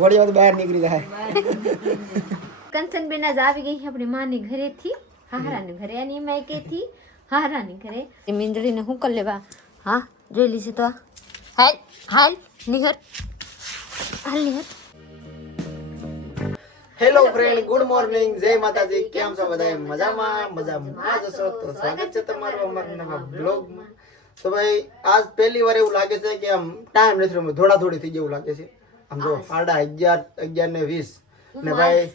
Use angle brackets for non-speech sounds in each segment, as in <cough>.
ઘોડીમાં તો બહાર નીકળી જાય. કંચનબેન આજ આવી ગઈ છે આપણી માની ઘરેથી હારાની ઘરે. એની માયકેથી હારાની ઘરે. એ મીંદડીને હું કરી લેવા? હા જોઈ લીધી તો. હાલ હાલ નિહર. હાલ નિહર. હેલો ફ્રેન્ડ ગુડ મોર્નિંગ જય માતાજી. કેમ છો બધા? મજામાં? મજામાં જ છો? તો સ્વાગત છે તમારું અમારા નવા બ્લોગમાં. તો ભાઈ આજ પહેલી વાર એવું લાગે છે કે આમ ટાઈમ નથી રહ્યો થોડા થોડી થઈ જેવું લાગે છે. આમ જો સાડા અગિયાર અગિયાર ને વીસ. ને ભાઈ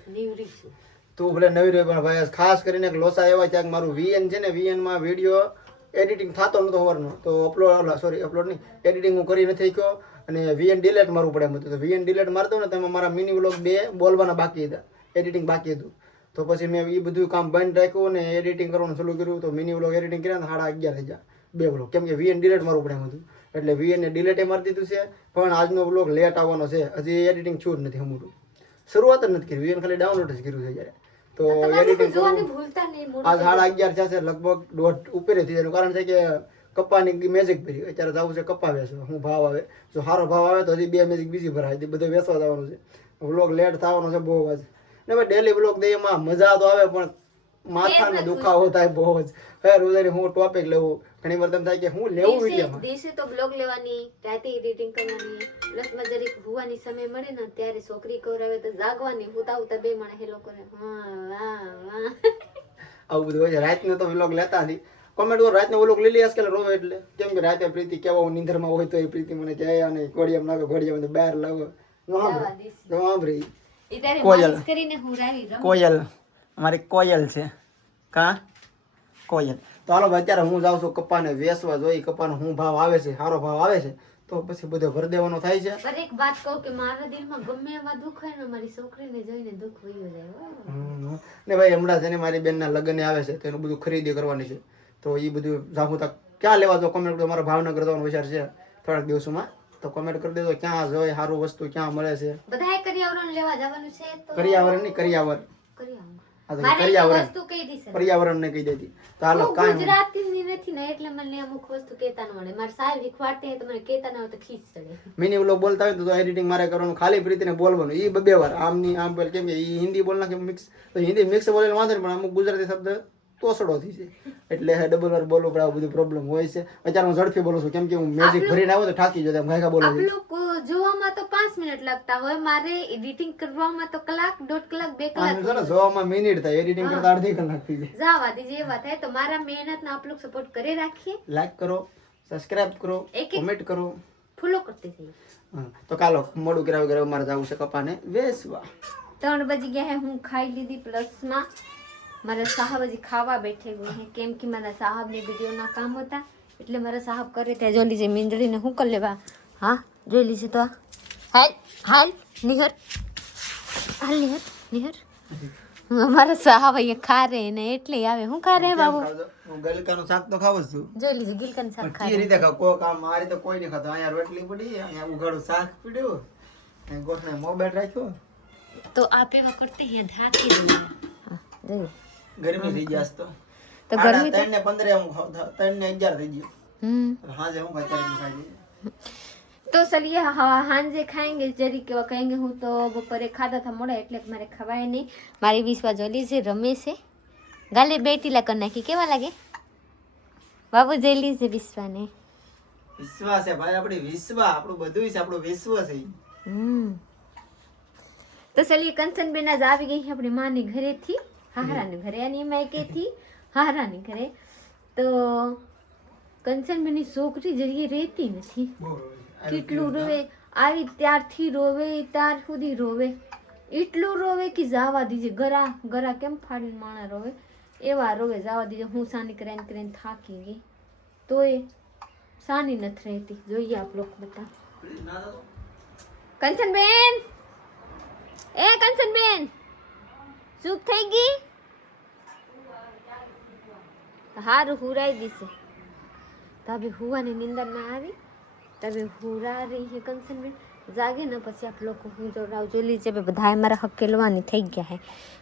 તું ભલે નવી રહ્યો પણ ભાઈ ખાસ કરીને લોસા એવા ક્યાંક મારું વીએન છે ને વીએનમાં વીડિયો એડિટિંગ થતો નતો હોવાનું. તો અપલોડ સોરી અપલોડ નહીં. એડિટિંગ હું કરી નથી ગયો અને વીએન ડિલેટ મારવું પડે એમ હતું. તો વીએન ડિલેટ મારતો ને તમે મારા મિની વ્લોગ બે બોલવાના બાકી હતા. એડિટિંગ બાકી હતું. તો પછી મેં એ બધું કામ બંધ રાખ્યું અને એડિટિંગ કરવાનું શરૂ કર્યું. તો મિની વ્લોગ એડિટિંગ કર્યા ને સાડા અગિયાર થઈ ગયા. બે વ્લોગ કેમ કે વીએન ડિલેટ મારવું પડે એમ હતું. એટલે વીએને ને ડિલેટે મારી દીધું છે. પણ આજનો બ્લોગ લેટ આવવાનો છે. હજી એડિટિંગ છું જ નથી હમુટું શરૂઆત જ નથી કરી. વીએન ખાલી ડાઉનલોડ જ કર્યું છે જ્યારે તો એડિટિંગ આજ સાડા અગિયાર થશે લગભગ દોઢ ઉપેરે થઈ જાય. કારણ છે કે કપ્પાની મેજિક ભરી અત્યારે જવું છે કપ્પા વેચવા. હું ભાવ આવે. જો સારો ભાવ આવે તો હજી બે મેજિક બીજી ભરાય. બધું વેચવા જવાનું છે. બ્લોગ લેટ થવાનો છે બહુ જ. ને ભાઈ ડેલી વ્લોગ દે એમાં મજા તો આવે પણ માથાનો દુખાવો થાય બહુ જ. હે રોજાની હું ટોપિક લેવું ઘણી વાર થાય કે હું લેવું વિડીયોમાં? દિવસે તો બ્લોગ લેવાની રાતે એડિટિંગ કરવાની. પ્લસમાં જરીક હુવાની સમય મળે ને ત્યારે છોકરી કરાવે તો જાગવાની. હુતા હુતા બે માણે હેલો કરે હા આવું બધું હોય છે. રાતનો તો બ્લોગ લેતા નહીં. કોમેન્ટ કરો રાતનો ઓલોક લઈ લઈશ કે રોવે એટલે. કેમ કે રાતે પ્રીતિ કેવા હું નિંદરમાં હોય તો એ પ્રીતિ મને કહે અને ઘોડિયામ નાખો ઘોડિયામાં તો બહાર લાવો. નો સાંભળે. સાંભળી કોયલ. કોયલ. અમારી કોયલ છે. કા? કોયલ. તો હાલો ભાઈ અત્યારે હું જાઉં છું કપ્પાને વેચવા. જોઈ કપ્પાનો હું ભાવ આવે છે સારો ભાવ આવે છે તો પછી બધો ભર દેવાનો થાય છે. પર એક વાત કહું કે મારા દિલમાં ગમે એવા દુખ હોય ને મારી છોકરીને જોઈને દુખ વયું જાય. ને ભાઈ હમણાં છે ને મારી બેનના લગ્ન આવે છે તો એનું બધું ખરીદી કરવાની છે. તો એ બધું જાહું તક ક્યાં લેવા તો કોમેન્ટ કરો મારા ભાવનગર જવાનો વિચાર છે. થોડાક દિવસોમાં. તો કોમેન્ટ કરી દેજો ક્યાં જોઈએ સારું વસ્તુ ક્યાં મળે છે. બધાએ કરિયાવરણ લેવા જવાનું છે તો? કરિયાવરણ નહીં કરિયાવર. કરિયાવરણ પર્યાવરણ. ને કહી દેતી તો. હાલો ગુજરાતી નથી ને એટલે મને અમુક વસ્તુ ન મળે. મારા સાહેબ શીખવાડते हैं તો મને કેતા ન હોય તો ખીચ ચડે. મિની વ્લોગ બોલતા હોય તો એડિટિંગ મારે કરવાનું ખાલી પ્રીતિને બોલવાનું. એ બે વાર. આમની આમ બોલ કેમ કે હિન્દી બોલ નાખે મિક્સ તો હિન્દી મિક્સ બોલે વાંધો નહીં પણ અમુક ગુજરાતી શબ્દ તોસડો થઈ છે એટલે ડબલ વાર બોલવું પડે બધું પ્રોબ્લેમ હોય છે. અત્યારે હું ઝડપી બોલું છું. કેમ કે હું મ્યુઝિક ભરીને આવું તો ઠાકી જતો એમ ઘાઘા બોલું જોવામાં તો પાંચ મિનિટ લાગતા હોય. મારે એડિટિંગ કરવામાં તો કલાક દોઢ કલાક બે કલાક જોવામાં મિનિટ થાય. એડિટિંગ કરતા અડધી કલાક થઈ જાય. જાવા દીજે એવા થાય. તો મારા મહેનત આપ લોકો સપોર્ટ કરી રાખીએ. લાઈક કરો સબસ્ક્રાઇબ કરો કોમેન્ટ કરો. ફોલો કરતી થઈ તો કાલો મોડું કરાવી કરાવી મારે જવું છે કપાને. વેસવા. ત્રણ બજી ગયા હે હું ખાઈ લીધી પ્લસમાં મારા સાહબ હજી ખાવા બેઠે हुए हैं કેમ કે મારા સાહબને વિડીયોના કામ હતા એટલે મારા સાહબ કરે ત્યાં જોઈ લીજે મીંદડીને હું કરી લેવા હા જોઈ લીજે તો હાલ હાલ નિહર હાલ નિહર નિહર અમારા સાહબ અહીંયા ખારે ને એટલે આવે હું ખારે બાબુ હું ગલકાનું શાક તો ખાવ જ છું જોઈ લીજે ગિલકન શાક પણ કઈ રીતે ખાવ કોઈ કામ આ રીતે કોઈ નહીં ખાતો અહીંયા રોટલી પડી અહીંયા ઉઘાડું શાક પીડ્યું અહીંયા ગોઠને મોબાઈલ રાખ્યો તો આપ એવા કરતે હે ધાકી દઈએ જોયું ગરમી થઈ જશે તો તો ગરમી તો 3 ને 15 હું ખાવ 3 ને 11 થઈ ગયો હમ હાજે હું ખાઈ ખાઈ તો ચલીએ હાંજે ખાએંગે જરી કે કહેંગે હું તો બપોરે ખાધા હતા મોડા એટલે મારે ખવાય નહીં મારી વિશ્વા જોલી છે રમે છે ગાલે બેટીલા કરી નાખી કેવા લાગે બાબુ જેલી છે વિશ્વાને વિશ્વા છે ભાઈ આપણી વિશ્વા આપણું બધું છે આપણું વિશ્વ છે હમ તો ચલીએ કંચનબેન આજ આવી ગઈ આપણી માની ઘરેથી હારાની ઘરે એની માયકેથી હારાની ઘરે. તો કંચનબેનની છોકરી જરીએ રહેતી નથી. કેટલું રોવે. આવી ત્યારથી રોવે ત્યાર સુધી રોવે. એટલું રોવે કે જાવા દીજે. ગરા ગરા કેમ ફાડીને માણા રોવે? એવા રોવે જાવા દીજે. હું સાની કરીને કરીને થાકી ગઈ. તોય સાની નથી રહેતી. જોઈએ આપ લોકો બધા. કંચનબેન એ કંચનબેન ચૂપ થઈ ગઈ? હારું હુરાઈ દીશે. તબે હુવાની નિંદર ના આવી? તબે હુરા રહી હે કંચનબેન જાગે ને પછી આપ લોકો હું જો રાવ જોઈ લીજે બધા મારા હકેલવાની થઈ ગયા હે.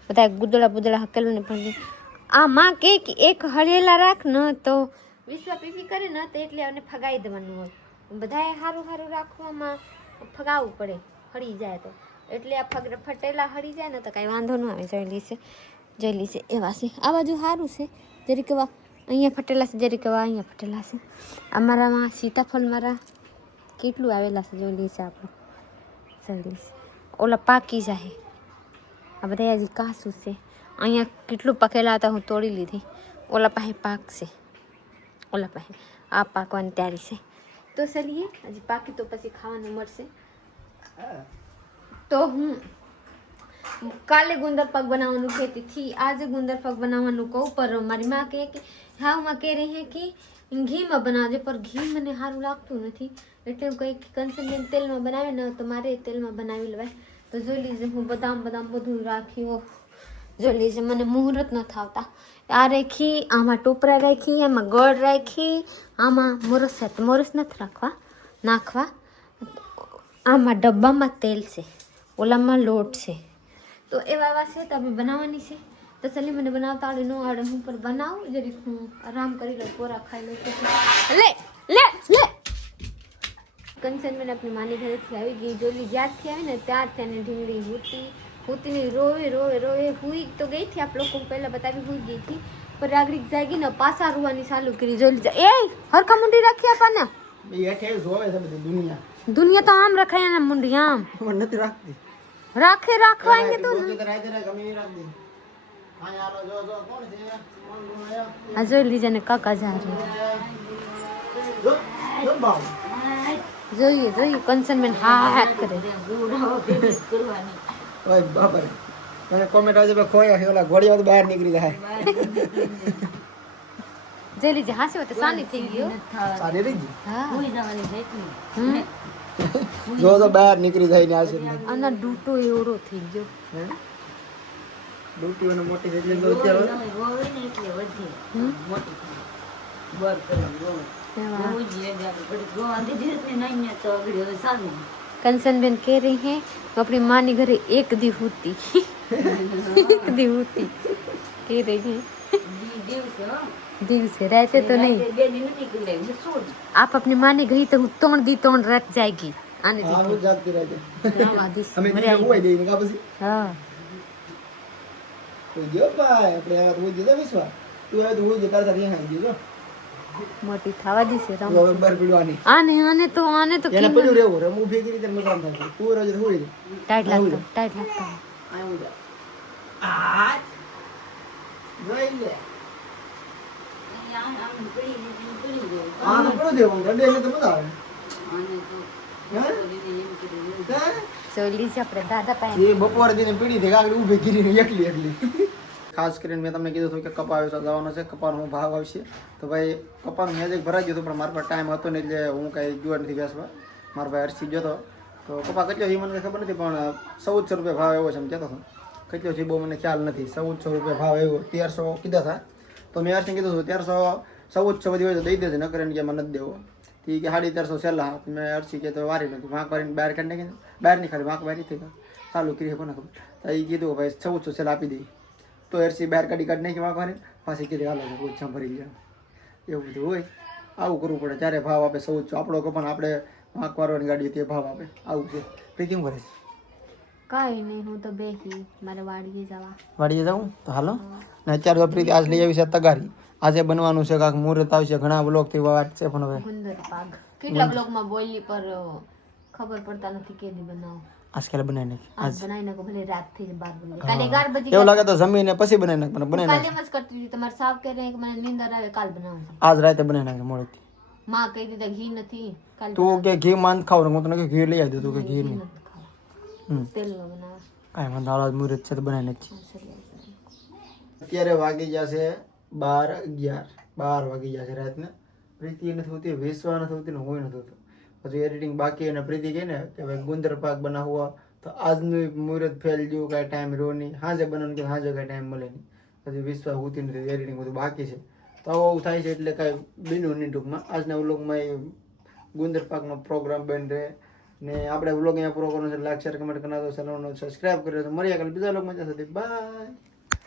બધા ગુદડા બુદડા હકેલવાની પણ આ માં કે એક હળેલા રાખ ન તો વિશ્વા પીપી કરે ન તો એટલે એને ફગાઈ દેવાનું હોય. બધાએ સારું સારું રાખવામાં ફગાવવું પડે, હળી જાય તો. એટલે આ ફગર ફટેલા હળી જાય ને તો કાંઈ વાંધો ન આવે. જોઈ લીશે જોઈ લીશે એવા છે. આ બાજુ સારું છે. જરી કહેવા અહીંયા ફટેલા છે જરી કહેવા અહીંયા ફટેલા છે. અમારામાં સીતાફળ મારા કેટલું આવેલા છે જોઈ છે આપણે. જોઈ છે ઓલા પાકી જાય આ બધા હજી કાસું છે. અહીંયા કેટલું પકેલા હતા, હું તોડી લીધી. ઓલા પાસે પાકશે ઓલા પાસે આ પાકવાની તૈયારી છે. તો ચલીએ. હજી પાકી તો પછી ખાવાનું મળશે. તો હું કાલે ગુંદર પગ બનાવવાનું કહેતી થી આજે ગુંદર પગ બનાવવાનું કહું, પર મારી માં કહે કે, હા માં કહે રહી હે કે, ઘીમાં બનાવજે, પર ઘી મને સારું લાગતું નથી. એટલે હું કંઈક કન્સન્ટ્રેટ તેલમાં બનાવે ને, તો મારે તેલમાં બનાવી લેવાય. તો જોઈ લીજે, હું બદામ બદામ બધું રાખ્યું જોઈ લીજે, મને મુહૂર્ત ન થાવતા. આ રાખી, આમાં ટોપરા રાખી, આમાં ગળ રાખી, આમાં મોરસ મોરસ નથી રાખવા, નાખવા. આમાં ડબ્બામાં તેલ છે. ઓલામાં લોટ છે. તો એવા એવા છે તો અમે બનાવવાની છે. તસલી મને બનાવતા આવડે ન આવડે હું પણ બનાવું. જરીક હું આરામ કરી લઉં કોરા ખાઈ લઉં લે લે લે. કંચન કંચનબેન આપણી માની ઘરેથી આવી ગઈ. જોલી જ્યારથી આવી ને ત્યારથી એને ઢીંગળી હુતી હુતીની રોવે રોવે રોવે. હુઈ તો ગઈ હતી આપ લોકો પહેલાં બતાવી હુઈ ગઈ હતી. પણ રાગડી જાગી ને પાછા રૂવાની ચાલુ કરી. જોલી એ હરખા મુંડી રાખી આપાને બે હેઠે જોવે છે બધી દુનિયા. દુનિયા તો આમ રખાય ને મુંડી આમ. પણ નથી રાખતી. રાખે રાખવા એને તો? આ જોઈ લીજે ને કાકા જા જોઈએ જોઈએ કન્સર્નમેન્ટ હા હા કરે. ઓય બાબા તને કોમેન્ટ આવજો ખોયા ઓલા ઘોડીઓ બહાર નીકળી જાય. <laughs> જોઈ લીજે હાસી વાત સાની થઈ ગયો સારી રહી ગઈ હા હમ. જો તો બહાર નીકળી જાય ને આશે આના ડૂટો એવડો થઈ ગયો હે ડૂટી અને મોટી છે એટલે તો અત્યારે હમ? એવા. कंचनबेन कह रही हैं वो अपनी माँ ने घरे एक दी होती <laughs> एक दी होती कह रही हैं દિવસે રાતે તો નહીં આપ આપની માની ગઈ તો હું ત્રણ દી ત્રણ રાત જાગી આને અમે કા પછી હા જો ભાઈ આપણે વિશ્વા તું આ તું જતા તારી હાંજી જો મોટી થવા દેશે રામ બર પીડવાની આને આને તો આને તો એને પડ્યું રેવું રે હું ભેગી રીતે મજા આવતા તું રોજ હોય ટાઈટ લાગતો ટાઈટ લાગતો આ જોઈ લે આને પડો દેવો રડે એટલે તો આવે હે? હે? છે આપણે દાદા પાસે. એ બપોર દીને પીડી થઈ આગળ ઊભી કરીને એકલી એકલી. ખાસ કરીને મેં તમને કીધું હતું કે કપા વેચવા જવાનો છે કપાનો ભાવ આવશે. તો ભાઈ કપાનું મેં જ ભરાઈ ગયું હતું પણ મારા પાસે ટાઈમ હતો ને એટલે હું કાંઈ જોવા નથી બેસવા. મારા ભાઈ અરસી ગયો હતો. તો કપા કેટલો છે એ મને ખબર નથી પણ ચૌદસો રૂપિયા ભાવ એવો છે એમ કહેતો હતો. કેટલો છે બહુ મને ખ્યાલ નથી ચૌદસો રૂપિયા ભાવ એવો તેરસો કીધા હતા. તો મેં હર્ષને કીધું હતું તેરસો ચૌદસો બધી હોય તો દઈ દેજે, નકર એને કે મને નથી દેવો. તો કે સાડી તેરસો છેલ્લા તો મેં હર્ષી કે તો વારી નથી વાંક વારીને બહાર કાઢી નાખી બહાર નહીં ખાલી વાંક વારી થઈ ચાલુ કરી કોને ખબર. તો એ કીધું, ભાઈ ચૌદસો છેલ્લા આપી દઈ તો હર્ષી બહાર કાઢી કાઢી નાખી વાંક વારી પાછી કીધી, હાલો ઓછા ભરી ગયા એવું બધું હોય. આવું કરવું પડે. જ્યારે ભાવ આપે ચૌદસો આપણો કપાન આપણે વાંક વારવાની ગાડી તે ભાવ આપે. આવું છે. પ્રીતિમ ભરે છે? કાંઈ નહીં હું તો બેસી મારે વાડીએ જવા. વાડીએ જાઉં? તો હાલો. ને અત્યારે તો આજ લઈ આવી છે તગારી. આજે બનવાનું છે કાંક મુહૂર્ત આવશે ઘણા બ્લોકથી વાત છે પણ હવે. ગુંદર પાક. કેટલા બ્લોગમાં બોલી પર ખબર પડતા નથી કેદી બનાવો. આજકાલ બનાવી નાખી. આજ બનાવી નાખો ભલે રાત થઈ બાર વાગે. કાલે ગાર બજી એવું લાગે તો જમીને પછી બનાવી નાખ પણ બનાવી કાલે એમ કરતી હતી તમારે સાફ કહે રહે કે મને નીંદર આવે કાલ બનાવવાનું આજ રાતે બનાવી નાખે મોડેથી. માં કહી દીધા ઘી નથી કાલ તું કે ઘી માન ખાવ હું તને કે ઘી લઈ આવી દઉં તું કે ઘી નહીં. બનાવે. કાંઈ વાંધો આજ મુહૂર્ત છે તો બનાવી જ અત્યારે વાગી જશે બાર અગિયાર. બાર વાગી જશે રાતને. પ્રીતિ નથી હોતી વેસવા નથી હોતી ને હોય નથી હોતું. પછી એડિટિંગ બાકી અને પ્રીતિ કહે ને કે ભાઈ ગુંદર પાક બનાવવા તો આજનું મુહૂર્ત ફેલ ગયું કાંઈ ટાઈમ રહ્યો નહીં. હાજે બનાવવાનું કે હાજે કાંઈ ટાઈમ મળે નહીં. પછી વિશ્વાસ હોતી નથી એડિટિંગ બધું બાકી છે. તો આવું આવું થાય છે એટલે કાંઈ બીનું નહીં ટૂંકમાં. આજના વ્લોગમાં એ ગુંદર પાકનો પ્રોગ્રામ બન રહે ને આપણે બ્લોગ અહીંયા પૂરો કરવાનો છે. લાઈક શેર કમેન્ટ કરનાર તો ચેનલનો સબસ્ક્રાઈબ કર્યો તો મળીએ કાલે બીજા લોકો મજા સુધી બાય